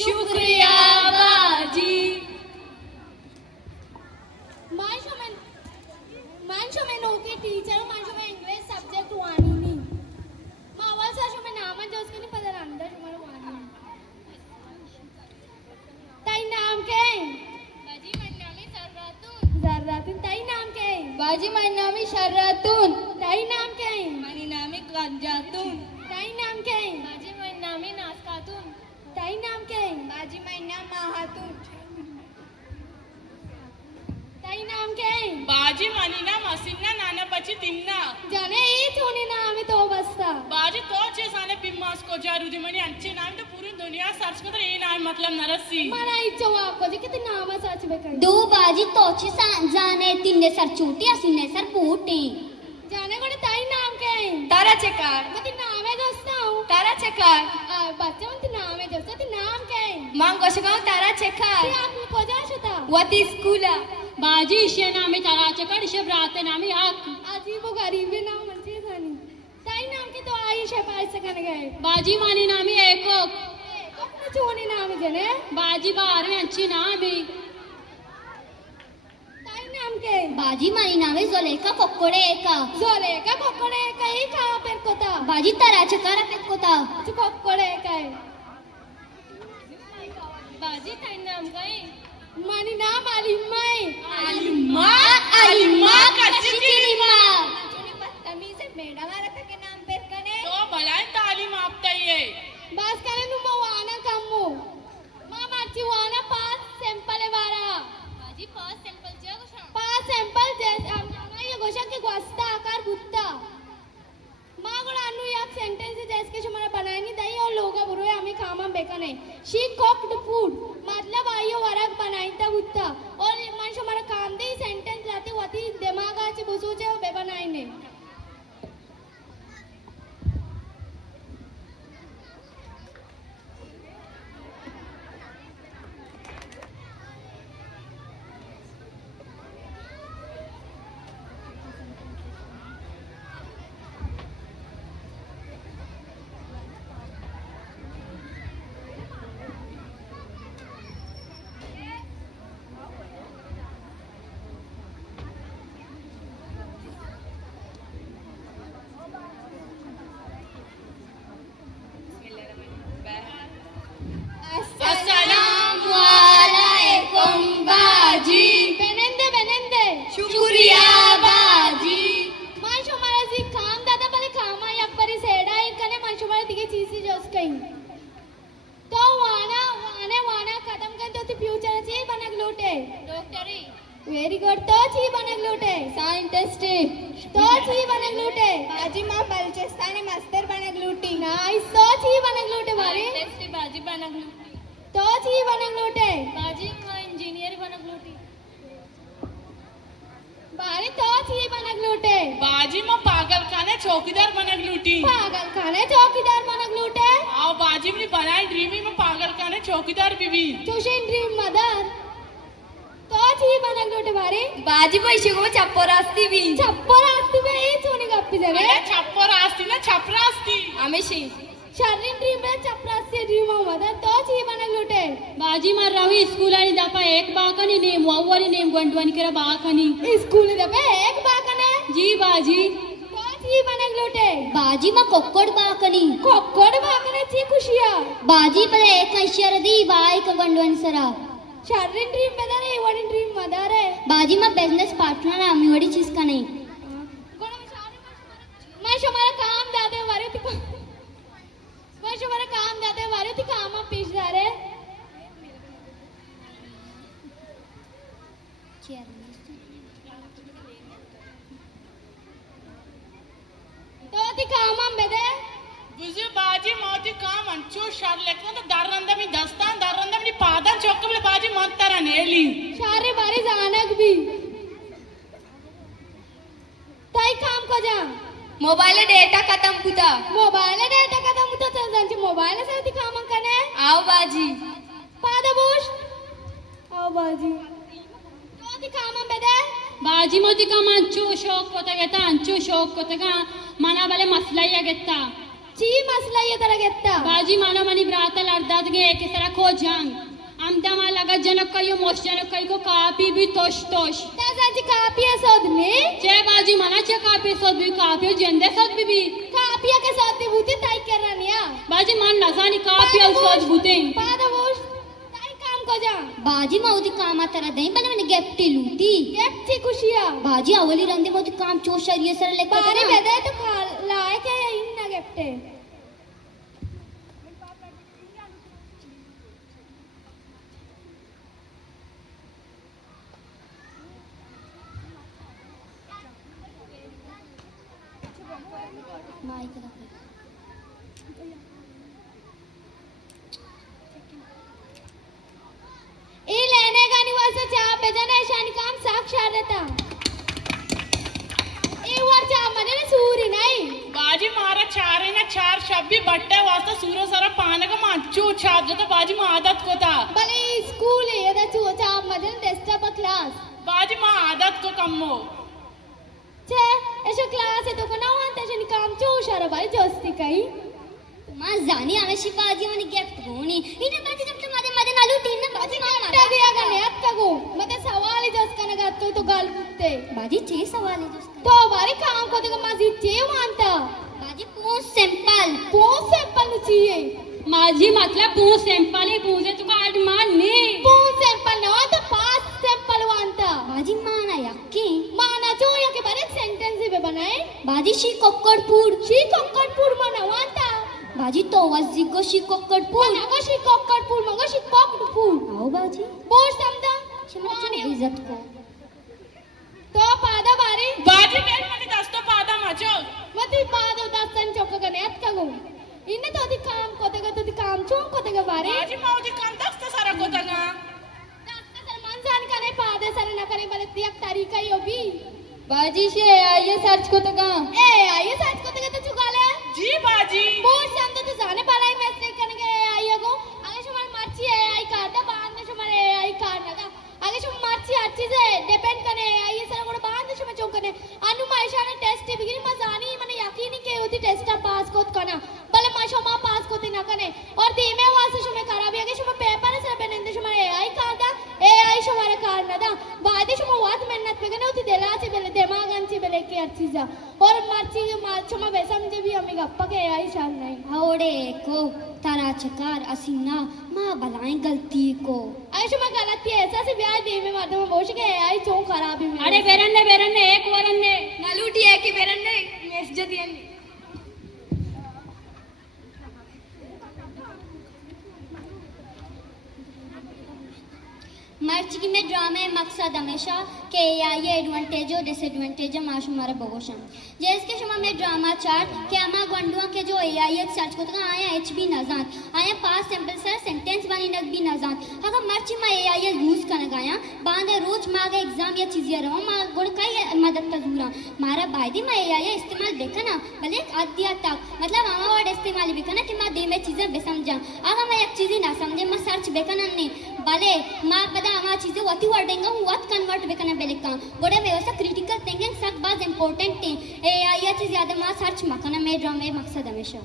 शुक्रिया बाजी. mancho men okay teacher mancho men English subject wani ni mawal sa sho men naam joskani padar andar shumar wani tai naam ke बाजी mein naam hai Sarratun. zarratun tai naam ke बाजी mein naam hai Sharratun. tai naam ke mein naam hai Kanjatun. tai naam ke बाजी mein naam hai Naskatun. tai naam ke बाजी mein naam Mahatun. tai naam ke बाजी मनीना मसीना नाना पची तिन्ना jane ee choni naam to basta बाजी तो चे साने पिम्मास को जारुदी money अच्छे नाम तो पूरी दुनिया सर्च को तो ये नाम मतलब Narsi mana icho aapko je kiti naam sach be kai दो बाजी तोचे जाने तिन्ने सर छोटी असुन्ने सर पोटी. jane gone tai naam ke तारा चकार. mati naam hai dosta hu तारा चकार. bachcha mati naam hai dosta ti naam ke मां गोशगाव तारा ti चकार. aap ko jashota वती स्कूला. बाजी शे नामी ताराचे कड शे ब्राते नामी हक. अजीब और गरीब भी नाम मंची थानी ताई नाम के तो आई शे पास सकन गए बाजी मानी नामी एकोक. अपने चोनी नाम जने बाजी बारवी अच्छी नामी. ताई नाम के बाजी मानी नावे जोलेका कोकोडे एका. जोले का कोकोड़े कहीं का पेर कोता बाजी तारा चकार पेत कोता. जो कोकोड़े का है बाजी ताई नाम गई. मानी नाम अलिमाई अलिम्मा अलिम्मा कच्ची चिरिम्मा बदतमीज है मेरा वाला था के नाम पेर कने. तो भलाई तालीम आपता ही है बस करे नु वाना कम्मू मां माची वाना पास सैंपल वारा बाजी फर्स्ट सिंपल जे गोशा. पास सैंपल जैसे ये गोशा के गोस्ता आकार बुत्ता मां गोड़ा अनु एक सेंटेंस जैसे के हमारा बनाए नहीं दई और लोगा बुरे हमें खामा बेकने शी कुक्ड फूड मतलब आयो वरक बनाईता बुत्ता और मन हमारा काम दे सेंटेंस लाते वती दिमागाचे बसूचे बे बनाईने अस्सलामुअलैकुम बाजी बेनेंदे शुक्रिया बाजी मन हमारा जी काम दादा पहले खामा या परी सेडा इकने मन हमारा दिखे चीज़ जोस कहीं तो वाना खत्म कर तो ती फ्यूचर ची बनक लूटे डॉक्टरी. वेरी गुड तो ची बनक लूटे साइंटिस्ट. तो ची बनक लूटे बाजी मां बलचिस्तान मास्टर बनक लूटी. नाइस तो ची बनक लूटे मारे साइंटिस्ट बाजी बनक लूटी. तो ची बनक लूटे बाजी मां इंजीनियर बनक लूटी. बारे तो ची बनक लूटे बाजी में पागल खाने चौकीदार बनक लूटी पागल खाने चौकीदार बनक लूटे आओ बाजी में बनाई ड्रीमी में पागल खाने चौकीदार बीवी ट्यूशन ड्रीम मदर तो ची बनक लूटे मारे बाजी पैसे को चप्पो रास्ती भी. छप्पर आस्ती में ही चोनी गप्पी जगे अरे छप्पर आस्ती ना छपरा आस्ती आमेशी. शरीर ड्रीम में चपरासी ड्रीम मदर तो ची बनक लूटे बाजी मार रवी स्कूल आणि दापा एक बाकनी नेम वव्वरी नेम गंटवानी करा बाकनी. स्कूल दबे एक बाकने जी बाजी. तो ची बनक लूटे बाजी मां कोक्कोड बाकनी. कोक्कोड बाकने ची खुशिया बाजी पर एक ऐश्वर्य दी बाई का गंडवन सरा. शरीर ड्रीम मदर है वडी ड्रीम मदर है बाजी मां बिजनेस पार्टनर आम्ही वडी चीज का नहीं. मैं हमारा काम दादे वारे ती मैं हमारा काम दादे वारे ती काम पेश जा रहे तो ती काम बेदे बुझे बाजी मौती काम अंचो शर लेकर तो दर्रंद में दस्तान दर्रंद में पादन चौक में बाजी मंतरा नेली सारे बारे जानक भी ताई काम को जा मोबाइल डेटा खत्म कुता. मोबाइल डेटा का दम तो चल जांची मोबाइल से ती काम कने आओ बाजी. पादा बुश आओ बाजी तो ती काम बेदे बाजी मोती का अंचू शौक कोता घेता अंचू शौक कोता मना बले मसला या घेता ची मसला ये तरह घेता बाजी माना मनी ब्रातल अर्धात गे एक सरा खो जांग आमदा मा लगा जनक कयो मोश जनक कई को कापी भी तोश तोश त्याची कापी असोद ने चे बाजी मनाचे कापी सोद भी कापी जेंदे सोद भी कापिया के साथ दी भूती ताई करनिया बाजी मान नजानी कापी और सोद बुते पादवोश ताई काम को जा बाजी माउदी काम तर दई बले मैंने गेप्टी लूटी गेप्ची खुशिया बाजी अवली रंदे मोदी काम चोशर ये सर लेकर बारे बेदे तो खा लाए के इन्ना गेप्टे माइक ई लेने का निवास चा बेजने शान काम साक्षात देता ई वर चा मने सूरी नहीं बाजी मारा चार है ना चार शब्द बट्टे वास्ता सूर्य सारा पाने का माचू छाप जो तो बाजी माँ आदत को था भले स्कूल है ये चा चा मने डेस्कटॉप क्लास बाजी माँ आदत को कम्मो छे ऐसे क्लास है तो को ना वांता जन काम चो शारा भाई जोस्ती कई मां जानी आवे शिपाजी वाली गिफ्ट गोनी इने बाजी जब तुम्हारे मदे नालू तीन ना बाजी मां टा दिया का नेत का गो मते सवाल ही जोस कने गातो तो गाल पुत्ते बाजी चे सवाल है दोस्त तो बारी काम को तो माजी चे वांता बाजी पूछ सिंपल बहुत सिंपल चाहिए माझी मतलब पू सैंपल ही पूजे तुका आड मान ने बहुत सिंपल ना तो पास सिंपल वांता बाजी माना यक्की माना जो या के बारे सेंटेंस ही बनाए बाजी शी कोक्कडपूर माना वांता बाजी तो वजी को शी कोक्कडपूर मगशी कोक्कडपूर मगशी कोक्कडपूर आओ बाजी बोल समझा क्षमा इज्जत को तो पादा बारी बाजी मेरे मने दस्तो पादा मचो मती पादा दस्तन चौक का नेत का गो इन्ने तो दी काम को ते काम चों को ते बारी बाजी माँ जी काम दस्तो सारा को तगा दस्त सर मंजान का नहीं पादे सर न करे बले तियक तरीका ही होबी बाजी से ये सर्च को तका ए आइए साथ को ते तो चुकाले जी बाजी बोल संत तो जाने पालाई मैसेज करने के आइए गो आगे शुमार मर्ची है आई कार्ड बांध शुमार आई कार्ड लगा आगे शुमार मर्ची हर चीज है डिपेंड करने आइए सर को बांध शुमार चौक करने अनुमाइशा ने टेस्ट बिगिनी मजानी मने यकीन के होती टेस्ट पास को करना भले माशोमा पास को ना करने और धीमे वासे शुमार खराब आगे शुमार पेपर से बेनंदे शुमार आई कार्ड आई शुमार कार्ड ना बादी शुमार वात मेहनत पे करने होती दिलाची बेले दिमागांची बेले की हर चीज और मर्ची शुमार बेसमझे भी हमें गप्पा के आई शान नहीं हावड़े को तारा चकार असीना मां बलाएं गलती को आयुष में गलती है ऐसा से ब्याह दे में माध्यम बोश के आई चों खराब है अरे बेरन ने एक वरन ने नलूटी है कि बेरन ने मैसेज दिया ने मर्च की में ड्रामे मकसद हमेशा के ये एडवांटेज और डिसएडवांटेज माश हमारा बगोशन जैसे शुमा में ड्रामा चार्ट के अमा गंडुआ के जो एआई सर्च को तो आया एचबी नजान आया पास सैंपल सर सेंटेंस वाली नग भी नजान अगर मर्च में एआई यूज कर गाया बांधे रोज मागे एग्जाम या चीजें रहो मा गुड़ कई मदद तजूरा मारा बायदी में एआई इस्तेमाल देखा ना भले आदिया तक मतलब आमा वर्ड इस्तेमाल भी करना कि मां दे में चीजें बेसमझा अगर मैं एक चीज ना समझे मैं सर्च बेकन नहीं भले मां पता आमा चीजें वती वर्डिंग वत कन्वर्ट बेकन बेले का गोड़े व्यवस्था क्रिटिकल थिंकिंग सब बात इंपॉर्टेंट है एआई चीज याद मां सर्च मकना में ड्रामे मकसद हमेशा